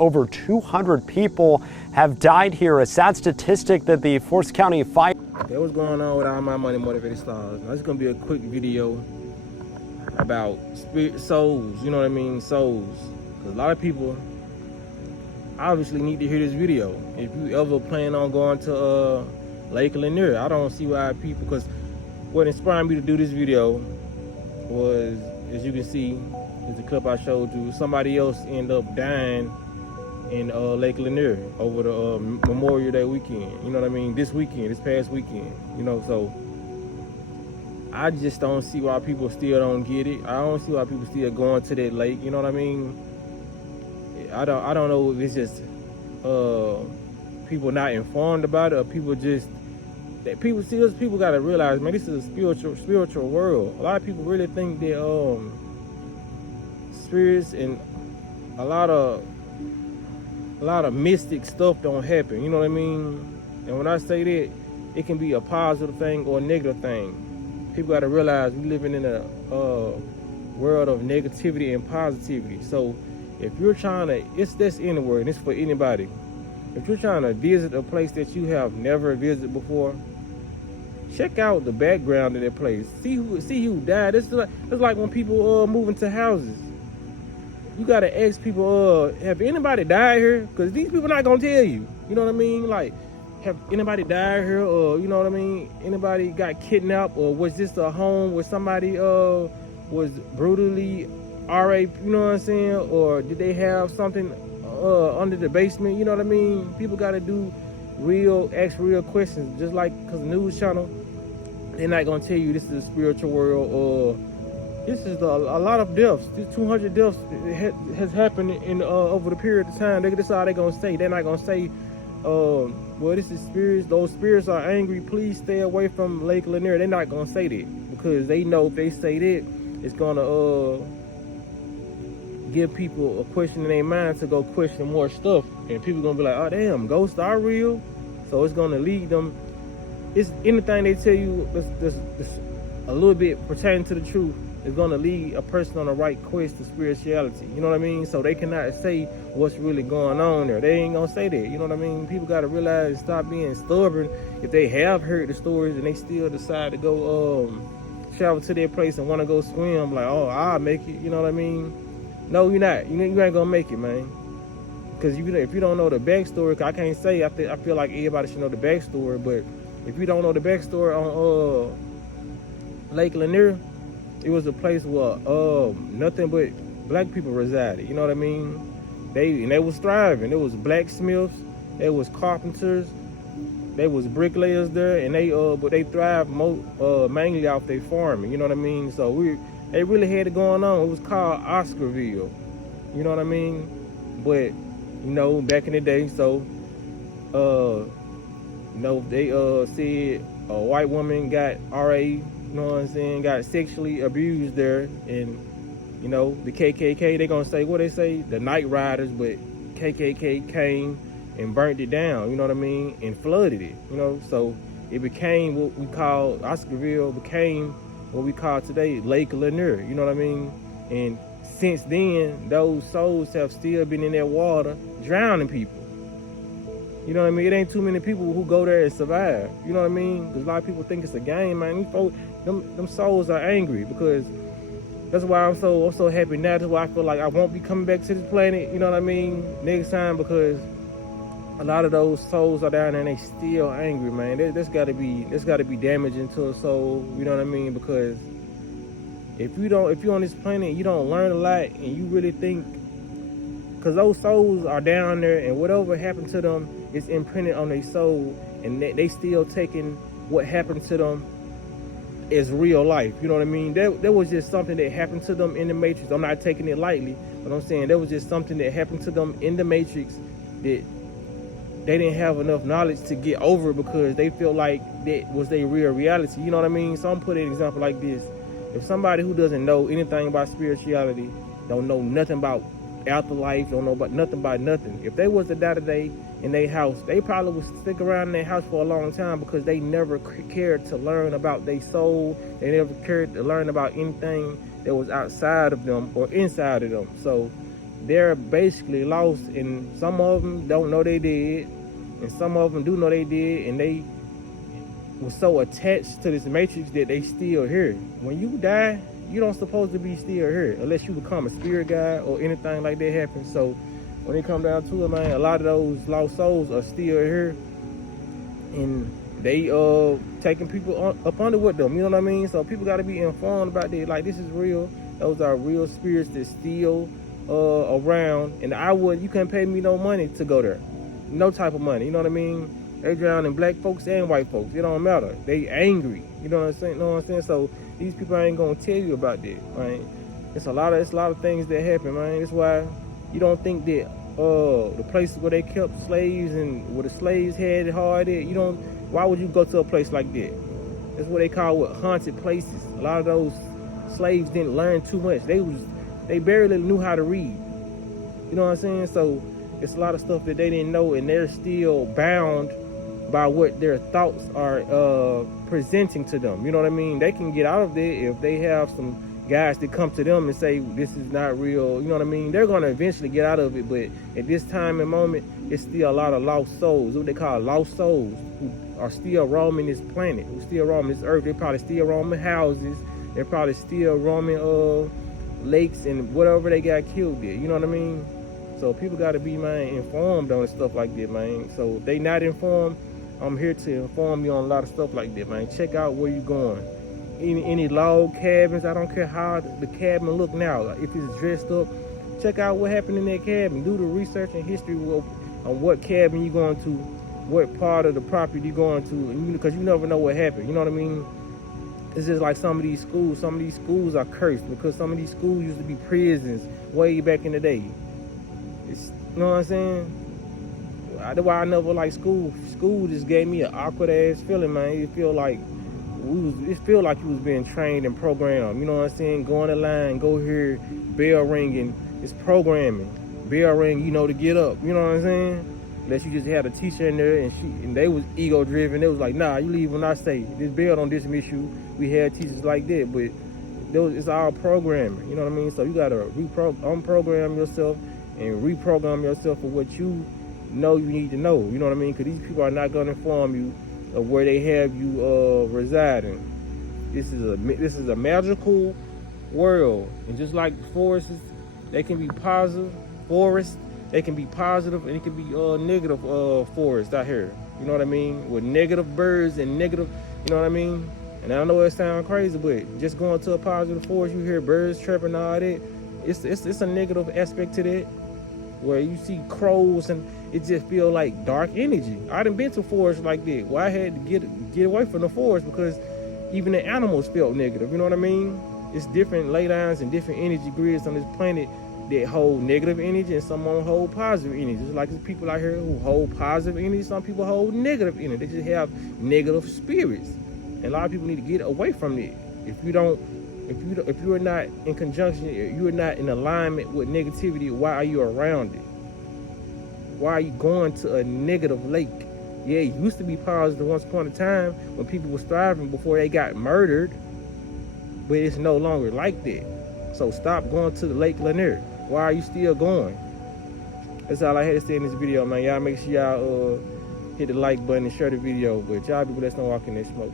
Over 200 people have died here, a sad statistic that the Forsyth County Fire... Okay, what's going on with all my money motivated stars? Now, this is going to be a quick video about spirit souls, you know what I mean? Souls. Because a lot of people obviously need to hear this video. If you ever plan on going to Lake Lanier, I don't see why people, because what inspired me to do this video was, as you can see, is the clip I showed you. Somebody else ended up dying in Lake Lanier over the Memorial Day weekend. You know what I mean? This past weekend. You know, so I just don't see why people still don't get it. I don't see why people still going to that lake. You know what I mean? I don't know if it's just people not informed about it, or people just that people gotta realize, man, this is a spiritual world. A lot of people really think that spirits and a lot of mystic stuff don't happen, you know what I mean? And when I say that, it can be a positive thing or a negative thing. People got to realize we living in a world of negativity and positivity. So if you're trying to, that's anywhere, and it's for anybody. If you're trying to visit a place that you have never visited before, check out the background of that place. See who died. It's like when people move into houses. You gotta ask people, have anybody died here? Because these people not gonna tell you. You know what I mean? Like, have anybody died here? Or, you know what I mean? Anybody got kidnapped? Or was this a home where somebody was brutally raped? You know what I'm saying? Or did they have something under the basement? You know what I mean? People gotta ask real questions. Just like, because the news channel, they're not gonna tell you this is a spiritual world, or this is a lot of deaths. These 200 deaths has happened in over the period of time. That's all they're going to say. They're not going to say, well, this is spirits. Those spirits are angry. Please stay away from Lake Lanier. They're not going to say that, because they know if they say that, it's going to give people a question in their mind to go question more stuff. And people going to be like, oh, damn, ghosts are real. So it's going to lead them. It's anything they tell you that's a little bit pertaining to the truth is going to lead a person on the right quest to spirituality. You know what I mean? So they cannot say what's really going on there. They ain't going to say that. You know what I mean? People got to realize and stop being stubborn. If they have heard the stories and they still decide to go travel to their place and want to go swim, like, oh, I'll make it. You know what I mean? No, you're not. You ain't going to make it, man. Because if you don't know the backstory, I can't say, I feel like everybody should know the backstory, but if you don't know the backstory on Lake Lanier, it was a place where nothing but black people resided. You know what I mean? They was thriving. There was blacksmiths, there was carpenters, there was bricklayers there, and but they thrived mainly off their farming. You know what I mean? So they really had it going on. It was called Oscarville. You know what I mean? But you know, back in the day, so you know, they said a white woman got raped. You know what I'm saying, got sexually abused there, and you know, the KKK, they gonna say what they say, the Night Riders, but KKK came and burnt it down, you know what I mean, and flooded it, you know, so it became what we call, Oscarville became what we call today Lake Lanier, you know what I mean, and since then, those souls have still been in that water drowning people. You know what I mean? It ain't too many people who go there and survive. You know what I mean? Because a lot of people think it's a game, man. Them souls are angry, because that's why I'm so happy now. That's why I feel like I won't be coming back to this planet, you know what I mean, next time, because a lot of those souls are down there and they still angry, man. That's gotta be damaging to a soul, you know what I mean? Because if you're on this planet, you don't learn a lot, and you really think, because those souls are down there, and whatever happened to them is imprinted on their soul, and they still taking what happened to them as real life. You know what I mean? That was just something that happened to them in the Matrix. I'm not taking it lightly, but I'm saying that was just something that happened to them in the Matrix that they didn't have enough knowledge to get over, because they feel like that was their real reality. You know what I mean? So I'm putting an example like this. If somebody who doesn't know anything about spirituality, don't know nothing about afterlife, don't know about nothing. If they was to die today in their house, they probably would stick around in their house for a long time, because they never cared to learn about their soul. They never cared to learn about anything that was outside of them or inside of them. So they're basically lost, and some of them don't know they did, and some of them do know they did, and they were so attached to this matrix that they still here. When you die, you don't supposed to be still here unless you become a spirit guide or anything like that happens. So when it come down to it, man, a lot of those lost souls are still here, and they taking people up under with them, you know what I mean? So people got to be informed about that. Like, this is real. Those are real spirits that still around, and you can't pay me no money to go there, no type of money, you know what I mean? They drown in black folks and white folks, it don't matter. They angry, you know what I'm saying? So these people ain't gonna tell you about that, right? It's a lot of things that happen, man. That's why you don't think that the places where they kept slaves and where the slaves had it hard at, why would you go to a place like that? That's what they call haunted places. A lot of those slaves didn't learn too much. They barely knew how to read. You know what I'm saying? So it's a lot of stuff that they didn't know, and they're still bound by what their thoughts are presenting to them. You know what I mean? They can get out of there if they have some guys that come to them and say, this is not real. You know what I mean? They're going to eventually get out of it, but at this time and moment, it's still a lot of lost souls, what they call lost souls, who are still roaming this planet, who still roaming this earth. They're probably still roaming houses. They're probably still roaming lakes and whatever they got killed there. You know what I mean? So people got to be, man, informed on stuff like that, man. So if they not informed, I'm here to inform you on a lot of stuff like that, man. Check out where you're going. Any log cabins, I don't care how the cabin look now. If it's dressed up, check out what happened in that cabin. Do the research and history on what cabin you're going to, what part of the property you're going to, because you never know what happened. You know what I mean? It's just like some of these schools. Some of these schools are cursed because some of these schools used to be prisons way back in the day. You know what I'm saying? That's why I never liked school. School just gave me an awkward ass feeling, man. It feel like you was being trained and programmed. You know what I'm saying? Go on the line, go here, bell ringing. It's programming. Bell ring, to get up. You know what I'm saying? Unless you just had a teacher in there and they was ego driven. They was like, nah, you leave when I say. This bell don't dismiss you. We had teachers like that, but it's all programming. You know what I mean? So you gotta unprogram yourself and reprogram yourself for what you know you need to know. You know what I mean? Because these people are not gonna inform you of where they have you residing. This is a magical world, and just like forests, they can be positive forests. They can be positive, and it can be negative forests out here. You know what I mean? With negative birds and negative, you know what I mean? And I know it sounds crazy, but just going to a positive forest, you hear birds chirping and all that. It's a negative aspect to that, where you see crows and it just feel like dark energy. I done been to forests like that, where I had to get away from the forest because even the animals felt negative. You know what I mean? It's different ley lines and different energy grids on this planet that hold negative energy, and some don't hold positive energy. Just like there's people out here who hold positive energy, some people hold negative energy. They just have negative spirits. And a lot of people need to get away from it. If you're not in conjunction, if you're not in alignment with negativity, why are you around it? Why are you going to a negative lake? Yeah, it used to be positive once upon a time when people were thriving before they got murdered, but it's no longer like that. So stop going to the Lake Lanier. Why are you still going? That's all I had to say in this video, man. Y'all make sure y'all hit the like button and share the video. But y'all people that's not walking that smoke.